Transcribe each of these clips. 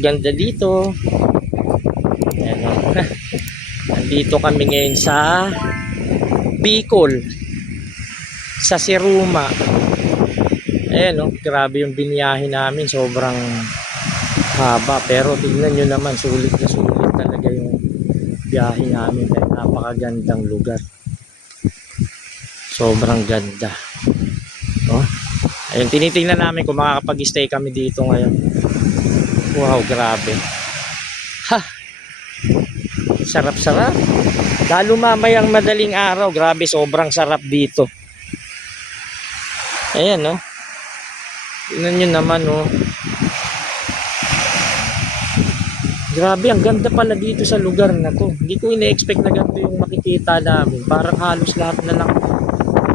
Ganda dito. Ayan, oh. Nandito kami ngayon sa Bicol, sa Siruma. Ayan, oh. Grabe yung biniyahe namin. Sobrang haba. Pero tignan nyo naman, sulit na sulit talaga yung biyahe namin. Kaya napakagandang lugar. Sobrang ganda. Oh. Ayun, tinitingnan namin kung makakapag-stay kami dito ngayon. Wow, grabe. Ha! Sarap-sarap. Lalo mamayang madaling araw. Grabe, sobrang sarap dito. Ayan, no? Tingnan nyo naman, no? Grabe, ang ganda pala dito sa lugar na to. Hindi ko ina-expect na ganito yung makikita namin. Parang halos lahat na lang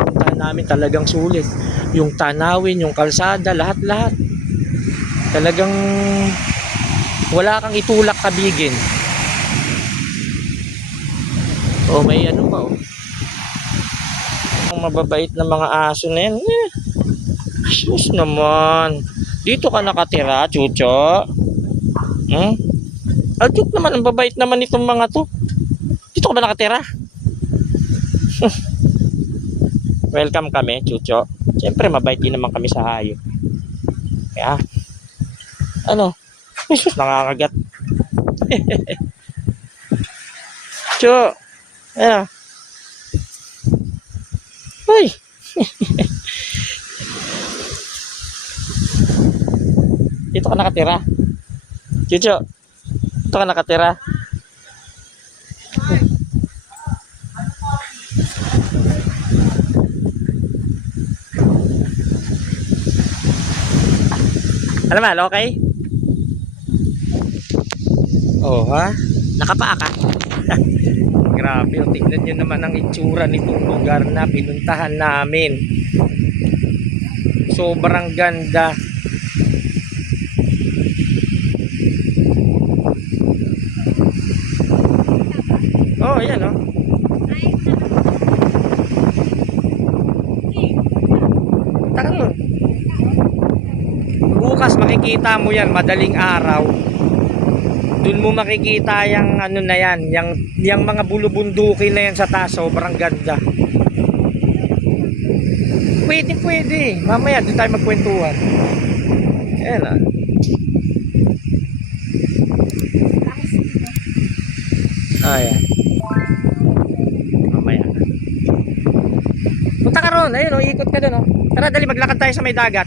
puntahan namin talagang sulit. Yung tanawin, yung kalsada, lahat-lahat. Talagang wala kang itulak kabigin. Oh, may ano pa, oh. Ang mababait na mga aso na yan. Sus naman. Dito ka nakatira, Chucho? Ajuk naman, ang babait naman itong mga to. Dito ka ba nakatira? Welcome kami, Chucho. Siyempre, mabait din naman kami sa hayop. Kaya, ano? Sus, nakakagat. Chu, ayan. Uy. Dito ka nakatira. Chucho, dito ka nakatira. Ano mal, okay? Oh, ha? Nakapaa ka? Grabe, oh, tignan nyo naman ang itsura nitong lugar na pinuntahan namin. Sobrang ganda. Oh, ayan, oh. Taka mo. Bukas makikita mo yan, madaling araw. Doon mo makikita yung ano na yan, yung mga bulubundukin na yan sa taas. Sobrang ganda. Pwede. Mamaya doon tayo magkwentuhan. Ayan, ah. Ayan. Mamaya. Punta ka ron. Ayun, oh, ikot ka doon, oh. Tara, dali, maglakad tayo sa may dagat.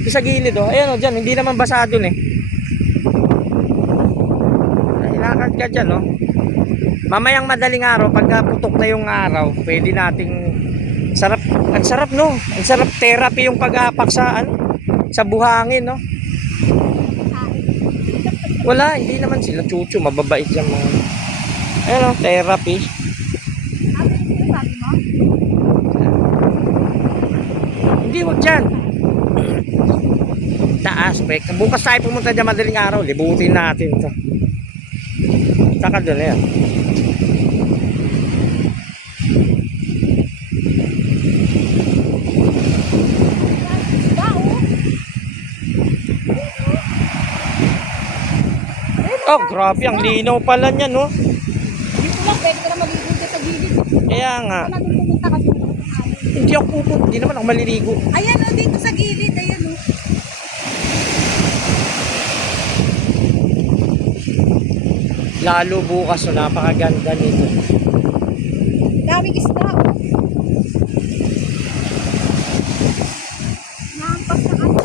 Doon sa gilid, oh. Ayan, oh, dyan. Hindi naman basa doon, eh. Ay, lakad ka dyan, oh. Mamayang madaling araw, pagka putok na yung araw, pwede nating sarap. Ang sarap, no? Ang sarap, therapy yung pag-apak sa, ano, sa buhangin, no? Wala, hindi naman sila Chucho. Mababait yung mga, ayun, oh, therapy. Hindi, wag dyan. Taas, pek. Bukas tayo pumunta dyan madaling araw. Libutin natin to. Saka doon yan. Oh, grabe. Ang linaw pala niya, no? Dito lang, pwede ka na maligo sa gilid. Kaya nga. Pumunta kasi. Hindi ako pupunta. Hindi naman ako maliligo. Ayan, o, dito sa gilid. Ayan, o. Lalo bukas, so napakaganda nito. Daming isda, o. Nahampas na kami.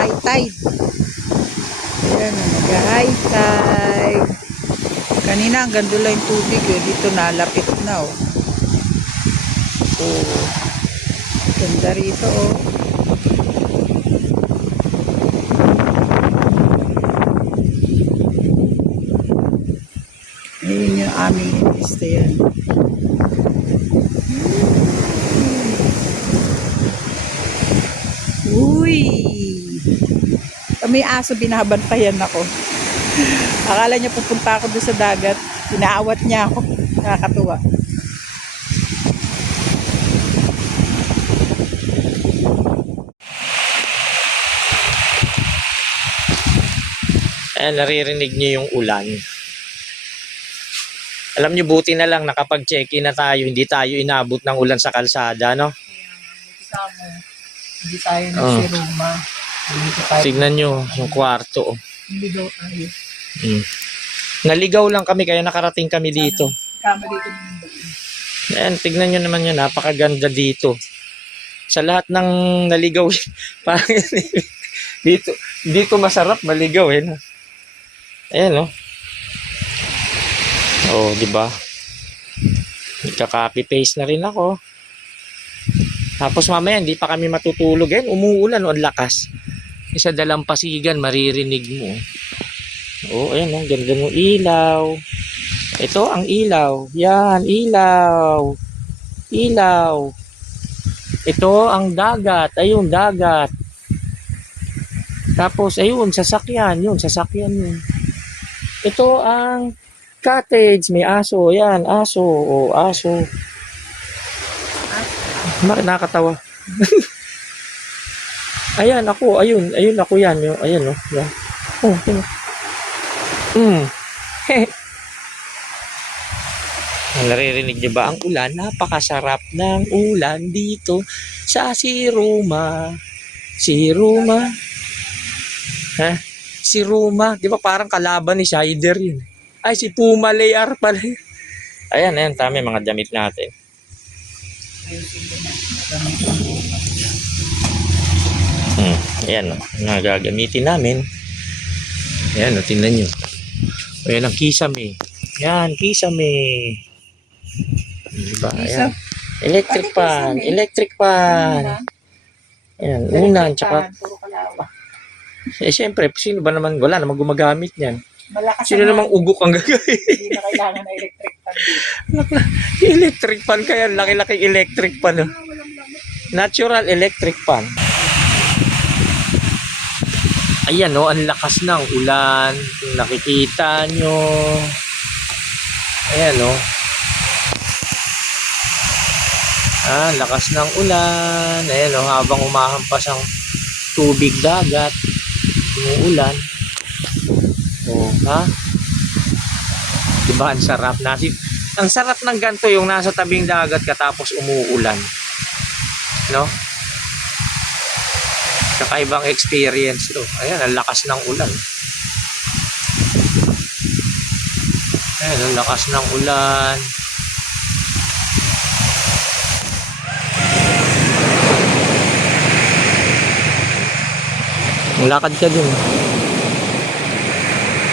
High tide. Ayan, nag-high tide. Kanina ang gandula yung tubig, eh. Dito nalapit na, oh. Oh. Ganda rito, oh. Ayun yung aming stayan. may aso, binabantayan ako. Akala niya pupunta ako doon sa dagat. Inaawat niya ako. Nakakatuwa. Ayan, naririnig niyo yung ulan. Alam niyo, buti na lang nakapag-check-in na tayo. Hindi tayo inabot ng ulan sa kalsada, no? Hindi tayo Oh. nagsiruma. Dito tayo. Tignan niyo yung kwarto. Hindi daw tayo. Mm. Naligaw lang kami kaya nakarating kami dito. Kama dito ng batin. Ayan, tignan niyo naman yun. Napakaganda dito. Sa lahat ng naligaw, parang dito masarap maligaw eh. No? Ayan, no? Oh, di ba? Nagka-copy paste na rin ako. Tapos mamaya hindi pa kami matutulog. Ayan, umuulan, oh, ang lakas. Isa dalampasigan, maririnig mo. Oh, ayan, oh, ganda ng ilaw. Ito ang ilaw. Yan, ilaw. Ilaw. Ito ang dagat. Ayun, dagat. Tapos, ayun, sasakyan. Yun, sasakyan yun. Ito ang cottage. May aso. Yan, aso. O, aso. Nakakatawa. Ayan, ako. Ayun, ayun ako yan. Ayan, oh. Yan. Oh, yun. Naririnig niyo ba ang ulan? Napakasarap ng ulan dito sa Siruma. Siruma. Ha? Siruma. Di ba parang kalaban ni Shider yun? Ay, si Puma Layar pala. Ayan, ayan. Tama mga damit natin. Ayan, oh. Ang gagamitin namin. Ayan, oh, tingnan nyo. Ayan ang kisame. Yan, kisame. Diba? Ayan. Electric pan. Electric pan. Ayan, unan. Tsaka, syempre, sino ba naman, wala naman gumagamit yan. Malakas Sino namang ugok ang gagawin? Hindi na kailangan na electric pan dito. Electric pan kaya, laki-laki electric pan. Oh. Natural electric pan. Ayan, oh, ang lakas ng ulan. Kung nakikita nyo. Ayan, oh. Lakas ng ulan. Ayan, oh, habang umahampas ang tubig dagat. Umuulan. Oh, ha? Diba, ang sarap. Ang sarap ng ganito yung nasa tabing dagat ka tapos umuulan. No? Kakaibang experience to. Ayan, ang lakas ng ulan. Ayan, ang lakas ng ulan. Lakad ka dun.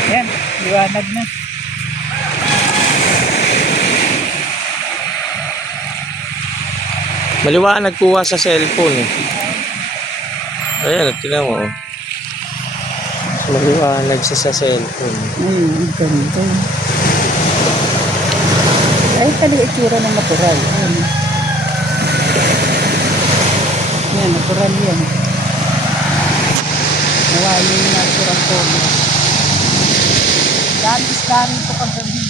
Yan, liwanag na. Maliwanag kuha sa cellphone eh. Ayan, tingnan mo. Oh. Maliwanag siya sa cellphone. Ang ganda. Ay, talaga itsura ng natural. Ayan. Yan, natural yan. Nawali yung natural ko. Dami ito kagabi.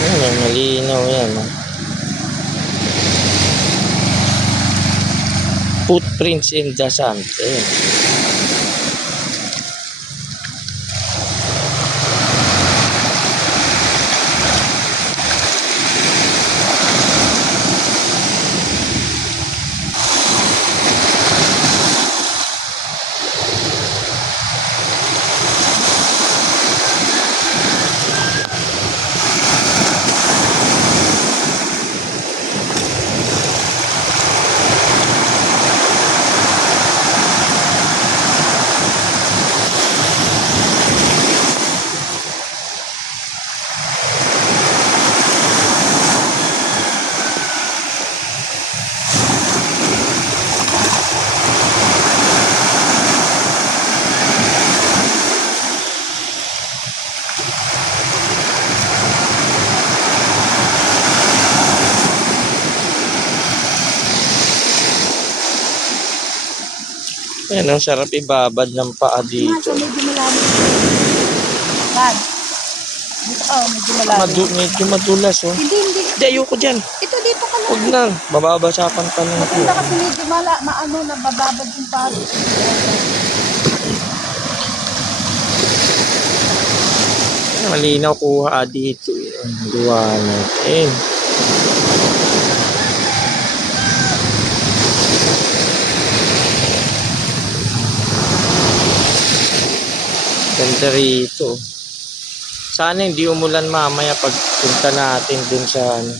Ayan, malinaw yan. Oh. Footprints in the sand. Ayan. Yan, ang sarap ibabad ng paa dito. Medyo malalim. Yan. Dito, medyo malalim. Medyo madulas, oh. Hindi. Hindi, ayoko dyan. Ito, dito ka lang. Huwag na. Mababasakan pa lang. Maganda kasi medyo nabababad yung paa. Malinaw kuha dito. Ang liwanag. Ayun. Ganda rito. Sana hindi umulan mamaya pag punta natin dun sa ano.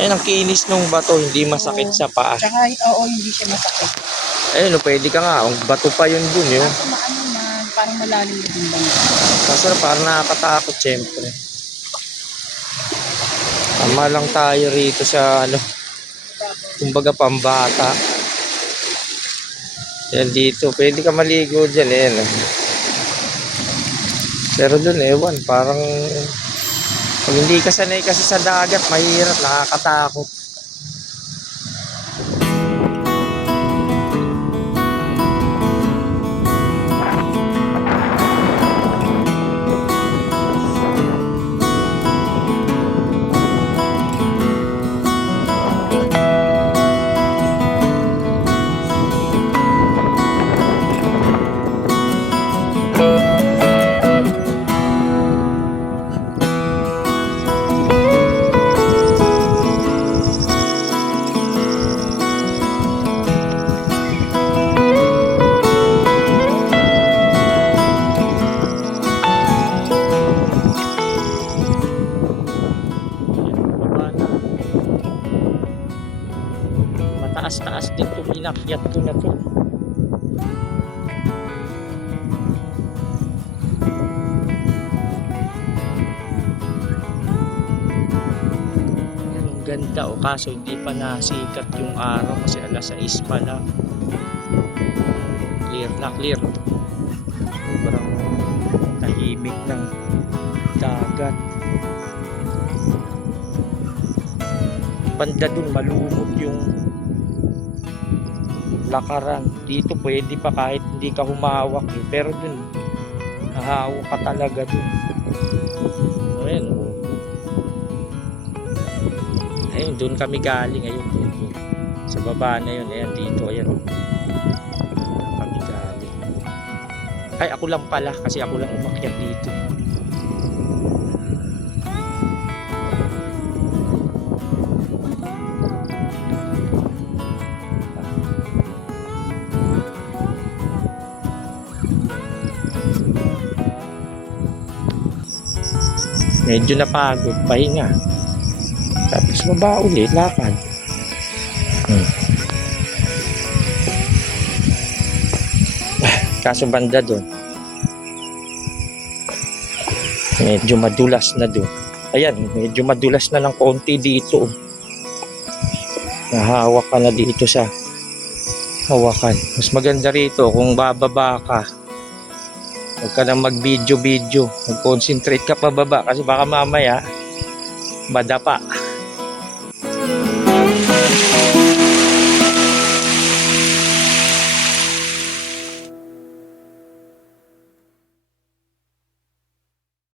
Ayun, ang kinis ng bato, hindi masakit sa paa. Tsaka, hindi siya masakit. Ayun, pwede ka nga. Ang bato pa yun dun, yun. Kaso parang malalim na din lang. Kaso parang nakakatakot, syempre. Tama lang tayo rito sa ano, kumbaga pambata. Yan dito, pwede ka maligo dyan, eh. No? Pero dun, ewan, parang pag hindi ka sanay kasi sa dagat, mahirap, nakakatakot. Mataas-taas din ito, inakyat ko na to. Ang ganda, o kaso hindi pa nasikat yung araw kasi alas 6 pa lang. Clear na clear. Sobrang tahimik ng dagat. Banda dun malumot yung lakaran. Dito pwede pa kahit hindi ka humawak, eh. Pero dun hahawak ka talaga dun. Ayun, oh. Ayun, dun kami galing. Ayun, dun. Sa baba na yun. Ayan, dito. Ayan, oh. Kami galing. Ay, ako lang pala kasi ako lang umakyat dito. Medyo napagod, pahinga. Tapos baba ulit, lakad. Kaso banda doon. Medyo madulas na doon. Ayan, medyo madulas na ng konti dito. Nahawak ka na dito sa hawakan. Mas maganda rito kung bababa ka. Huwag ka nang mag-video-video. Mag-concentrate ka pababa kasi baka mamaya madapa.